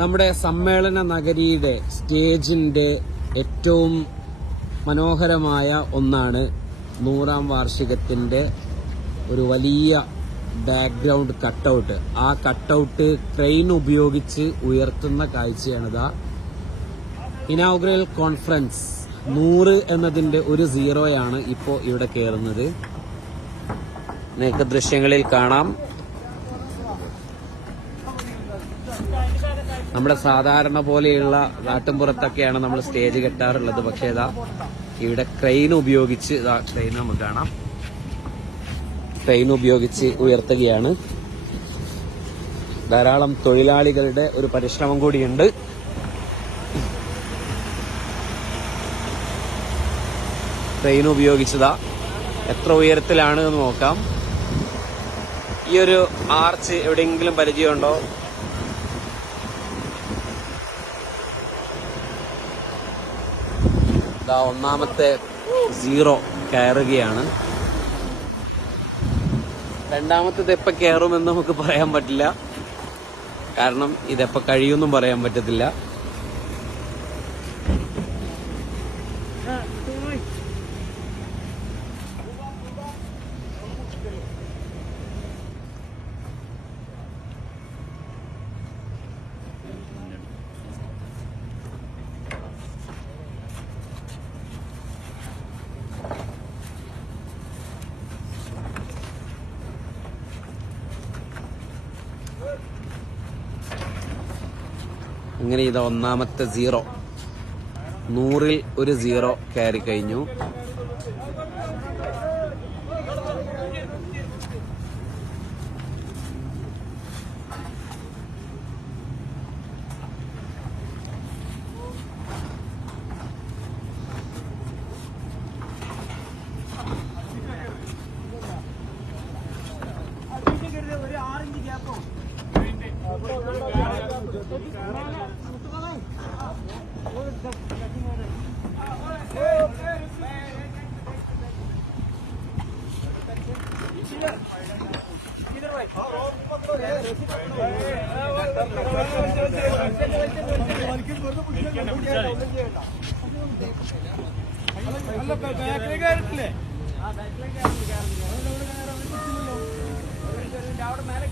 നമ്മുടെ സമ്മേളന നഗരിയുടെ സ്റ്റേജിന്റെ ഏറ്റവും മനോഹരമായ ഒന്നാണ് നൂറാം വാർഷികത്തിന്റെ ഒരു വലിയ ബാക്ക്ഗ്രൗണ്ട് കട്ടൗട്ട് ആ കട്ടൗട്ട് ട്രെയിൻ ഉപയോഗിച്ച് ഉയർത്തുന്ന കാഴ്ചയാണിതാ. ഇനോഗ്രൽ കോൺഫറൻസ് നൂറ് എന്നതിന്റെ ഒരു സീറോയാണ് ഇപ്പോൾ ഇവിടെ കയറുന്നത് നിങ്ങൾക്ക് ദൃശ്യങ്ങളിൽ കാണാം. നമ്മുടെ സാധാരണ പോലെയുള്ള നാട്ടിൻപുറത്തൊക്കെയാണ് നമ്മൾ സ്റ്റേജ് കെട്ടാറുള്ളത്. പക്ഷേ ഇതാ ഇവിടെ ക്രെയിൻ ഉപയോഗിച്ച് ഇതാ ക്രെയിൻ നമുക്ക് കാണാം. ക്രെയിൻ ഉപയോഗിച്ച് ഉയർത്തുകയാണ്. ധാരാളം തൊഴിലാളികളുടെ ഒരു പരിശ്രമം കൂടിയുണ്ട്. ക്രെയിൻ ഉപയോഗിച്ചതാ എത്ര ഉയരത്തിലാണ് എന്ന് നോക്കാം. ഈ ഒരു ആർച്ച് എവിടെയെങ്കിലും പരിചയമുണ്ടോ? ഇതാ ഒന്നാമത്തെ സീറോ കയറുകയാണ്. രണ്ടാമത്തേത് എപ്പ കയറുമെന്ന് നമുക്ക് പറയാൻ പറ്റില്ല. കാരണം ഇതെപ്പോ കഴിയുമെന്നും പറയാൻ പറ്റത്തില്ല. അങ്ങനെ ഇതാ ഒന്നാമത്തെ സീറോ നൂറിൽ ഒരു സീറോ കയറി കഴിഞ്ഞു.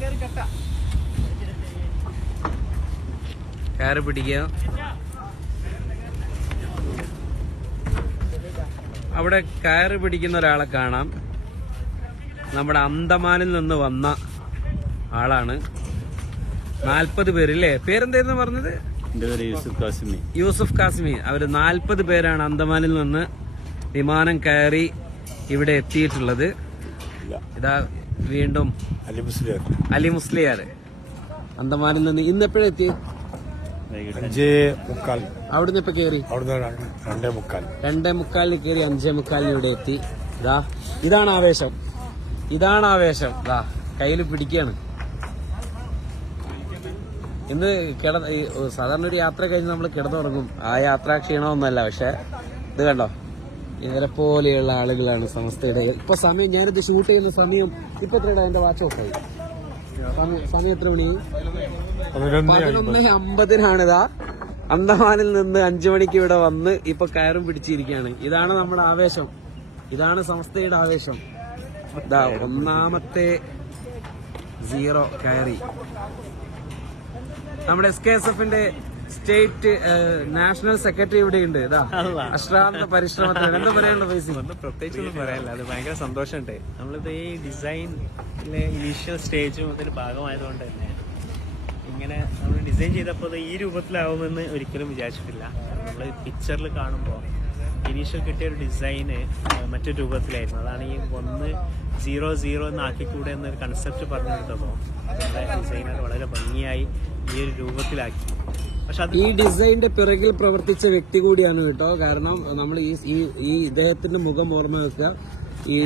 കയറി പിടിക്കുക. അവിടെ കയറി പിടിക്കുന്ന ഒരാളെ കാണാം. നമ്മുടെ അന്തമാനിൽ നിന്ന് വന്ന ആളാണ്. നാൽപ്പത് പേര് അല്ലേ പേരെന്തായിരുന്നു പറഞ്ഞത്? യൂസുഫ് കാസിമി. യൂസഫ് കാസ്മി. അവർ നാൽപ്പത് പേരാണ് അന്തമാനിൽ നിന്ന് വിമാനം കയറി ഇവിടെ എത്തിയിട്ടുള്ളത്. ഇതാ വീണ്ടും അലി മുസ്ലിയാർ. അലി മുസ്ലിയാർ. അന്തമാനിൽ നിന്ന് ഇന്ന് എപ്പോഴെത്തി അഞ്ചേ മുക്കാൽ. അവിടുന്ന് ഇപ്പൊ കേറി? അവിടുന്ന് രണ്ടേ മുക്കാൽ. രണ്ടേ മുക്കാലിന് കയറി അഞ്ചേ മുക്കാലിന് ഇവിടെ എത്തി. ഇതാ ഇതാണ് ആവേശം. ഇതാണ് ആവേശം. ഇതാ കയ്യിൽ പിടിക്കാണ്. ഇന്ന് കിട സാധാരണ ഒരു യാത്ര കഴിഞ്ഞ് നമ്മൾ കിടന്നുറങ്ങും. ആ യാത്രാ ക്ഷീണമൊന്നുമല്ല പക്ഷെ ഇത് കണ്ടോ? ഇവരെ പോലെയുള്ള ആളുകളാണ് സമസ്തയുടെ. ഇപ്പൊ സമയം ഞാനിത് ഷൂട്ട് ചെയ്യുന്ന സമയം ഇപ്പൊ എത്രയുടെ? എന്റെ വാച്ച് ഓഫ് ആയി. സമയം എത്ര മണി? പതിനൊന്ന് അമ്പതിനാണ് ഇതാ അന്തമാനിൽ നിന്ന് അഞ്ചു മണിക്ക് ഇവിടെ വന്ന് ഇപ്പൊ കയറും പിടിച്ചിരിക്കുകയാണ്. ഇതാണ് നമ്മുടെ ആവേശം. ഇതാണ് സംസ്ഥയുടെ ആവേശം. ഇതാ ഒന്നാമത്തെ സീറോ കയറി. നമ്മുടെ എസ് കെ എസ് എഫിന്റെ സ്റ്റേറ്റ് നാഷണൽ സെക്രട്ടറി ഇവിടെയുണ്ട്. ഇതാ അശ്രാന്ത പരിശ്രമത്തിന് എന്താ പറയാനുള്ള പൈസ പ്രത്യേകിച്ചൊന്നും പറയാനില്ല അത് ഭയങ്കര സന്തോഷമുണ്ട്. നമ്മളിത് ഈ ഡിസൈനിലെ ഇനീഷ്യൽ സ്റ്റേജ് മുതൽ ഭാഗമായതുകൊണ്ട് തന്നെ ഇങ്ങനെ നമ്മൾ ഡിസൈൻ ചെയ്തപ്പോൾ ഈ രൂപത്തിലാവുമെന്ന് ഒരിക്കലും വിചാരിച്ചിട്ടില്ല. നമ്മൾ പിക്ചറിൽ കാണുമ്പോൾ ഇനീഷ്യൽ കിട്ടിയ ഒരു ഡിസൈന് മറ്റൊരു രൂപത്തിലായിരുന്നു. അതാണ് ഈ ഒന്ന് സീറോ സീറോ എന്നാക്കിക്കൂടെ എന്നൊരു കൺസെപ്റ്റ് പറഞ്ഞെടുത്തപ്പോൾ നമ്മുടെ ഡിസൈനർ വളരെ ഭംഗിയായി ഈ ഒരു രൂപത്തിലാക്കി. ഈ ഡിസൈനിന്റെ പിറകിൽ പ്രവർത്തിച്ച വ്യക്തി കൂടിയാണ് കേട്ടോ. കാരണം നമ്മൾ ഈ ഈ- ഈ ഇദ്ദേഹത്തിന്റെ മുഖം ഓർമ്മ വെക്കുക. ഈ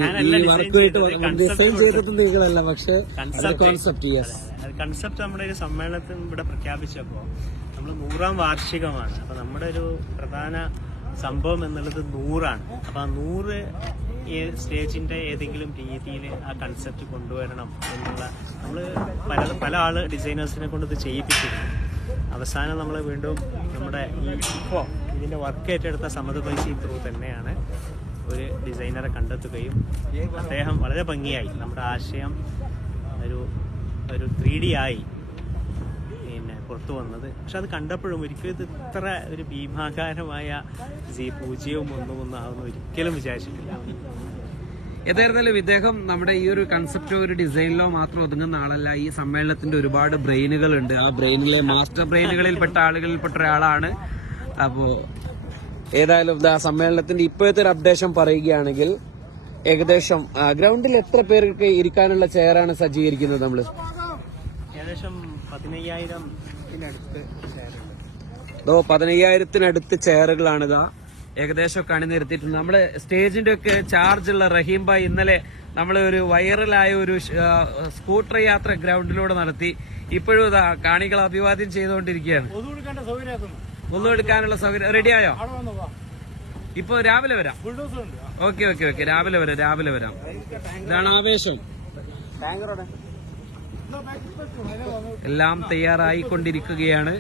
വർക്കുമായിട്ട് ഡിസൈൻ ചെയ്തത് നിങ്ങളല്ല പക്ഷെ. കോൺസെപ്റ്റ് യെസ് കൺസെപ്റ്റ് നമ്മുടെ ഒരു സമ്മേളനത്തിൽ ഇവിടെ പ്രഖ്യാപിച്ചപ്പോൾ നമ്മൾ നൂറാം വാർഷികമാണ്. അപ്പൊ നമ്മുടെ ഒരു പ്രധാന സംഭവം എന്നുള്ളത് നൂറാണ്. അപ്പൊ ആ നൂറ് സ്റ്റേജിന്റെ ഏതെങ്കിലും രീതിയിൽ ആ കൺസെപ്റ്റ് കൊണ്ടുവരണം എന്നുള്ള നമ്മൾ പല പല ആൾ ഡിസൈനേഴ്സിനെ കൊണ്ട് ഇത് ചെയ്യിപ്പിച്ചിരുന്നു. അവസാനം നമ്മൾ വീണ്ടും നമ്മുടെ ഈ ഇപ്പോൾ ഇതിന്റെ വർക്ക് ഏറ്റെടുത്ത സമത് പൈസി ത്രൂ തന്നെയാണ് ഒരു ഡിസൈനറെ കണ്ടെത്തുകയും അദ്ദേഹം വളരെ ഭംഗിയായി നമ്മുടെ ആശയം ഒരു ഒരു ത്രീ ഡി ആയി പിന്നെ പുറത്തു വന്നത്. പക്ഷെ അത് കണ്ടപ്പോഴും ഒരിക്കലും ഇത് ഇത്ര ഒരു ഭീമാകാരമായ ജി പൂജ്യവും ഒന്നും ഒന്നും ആവുന്ന ഒരിക്കലും വിചാരിച്ചിട്ടില്ല. ഏതായിരുന്നാലും ഇദ്ദേഹം നമ്മുടെ ഈ ഒരു കൺസെപ്റ്റോ ഒരു ഡിസൈനിലോ മാത്രം ഒതുങ്ങുന്ന ആളല്ല. ഈ സമ്മേളനത്തിന്റെ ഒരുപാട് ബ്രെയിനുകൾ ഉണ്ട്. ആ ബ്രെയിനിലെ മാസ്റ്റർ ബ്രെയിനുകളിൽപ്പെട്ട ആളുകളിൽപ്പെട്ട ഒരാളാണ്. അപ്പോ ഏതായാലും ആ സമ്മേളനത്തിന്റെ ഇപ്പോഴത്തെ ഒരു അപ്ഡേഷൻ പറയുകയാണെങ്കിൽ ഏകദേശം ഗ്രൗണ്ടിൽ എത്ര പേർക്ക് ഇരിക്കാനുള്ള ചെയറാണ് സജ്ജീകരിക്കുന്നത് നമ്മൾ? ഏകദേശം അതോ പതിനയ്യായിരത്തിനടുത്ത് ചെയറുകളാണ് ഇതാ ഏകദേശം ഒക്കെ അണിനിരത്തിയിട്ടുണ്ട്. നമ്മൾ സ്റ്റേജിന്റെ ഒക്കെ ചാർജ് ഉള്ള റഹീം ഭായ് ഇന്നലെ നമ്മൾ ഒരു വൈറലായ ഒരു സ്കൂട്ടർ യാത്ര ഗ്രൗണ്ടിലൂടെ നടത്തി. ഇപ്പോഴും ഇതാ കാണികൾ അഭിവാദ്യം ചെയ്തുകൊണ്ടിരിക്കുകയാണ്. ഒന്നും എടുക്കാനുള്ള സൗകര്യം റെഡിയായോ ഇപ്പൊ രാവിലെ വരാം. Okay okay okay. രാവിലെ വരാം രാവിലെ വരാം. ഇതാണ് ആവേശം. എല്ലാം തയ്യാറായിക്കൊണ്ടിരിക്കുകയാണ്.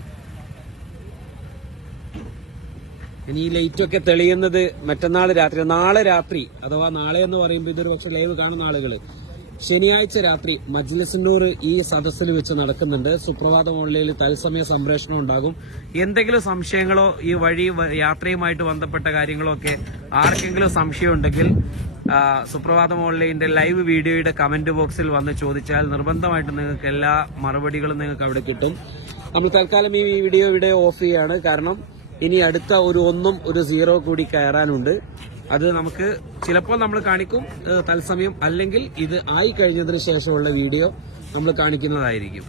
ഇനി ഈ ലൈറ്റൊക്കെ തെളിയുന്നത് മറ്റന്നാൾ രാത്രി നാളെ രാത്രി അഥവാ നാളെ എന്ന് പറയുമ്പോൾ ഇതൊരു പക്ഷെ ലൈവ് കാണുന്ന ആളുകൾ ശനിയാഴ്ച രാത്രി മജ്ലിസിന്നൂർ ഈ സദസ്സിൽ വെച്ച് നടക്കുന്നുണ്ട്. സുപ്രഭാതം ഓൺലൈനിൽ തത്സമയ സംപ്രേഷണം ഉണ്ടാകും. എന്തെങ്കിലും സംശയങ്ങളോ ഈ വഴി യാത്രയുമായിട്ട് ബന്ധപ്പെട്ട കാര്യങ്ങളോ ഒക്കെ ആർക്കെങ്കിലും സംശയം ഉണ്ടെങ്കിൽ സുപ്രഭാതം ഓൺലൈനിന്റെ ലൈവ് വീഡിയോയുടെ കമന്റ് ബോക്സിൽ വന്ന് ചോദിച്ചാൽ നിർബന്ധമായിട്ടും നിങ്ങൾക്ക് എല്ലാ മറുപടികളും നിങ്ങൾക്ക് അവിടെ കിട്ടും. നമ്മൾ തൽക്കാലം ഈ വീഡിയോ ഇവിടെ ഓഫ് ചെയ്യാണ്. കാരണം ഇനി അടുത്ത ഒരു ഒന്നും ഒരു സീറോ കൂടി കയറാനുണ്ട്. അത് നമുക്ക് ചിലപ്പോൾ നമ്മൾ കാണിക്കും തത്സമയം. അല്ലെങ്കിൽ ഇത് ആയി കഴിഞ്ഞതിന് ശേഷമുള്ള വീഡിയോ നമ്മൾ കാണിക്കുന്നതായിരിക്കും.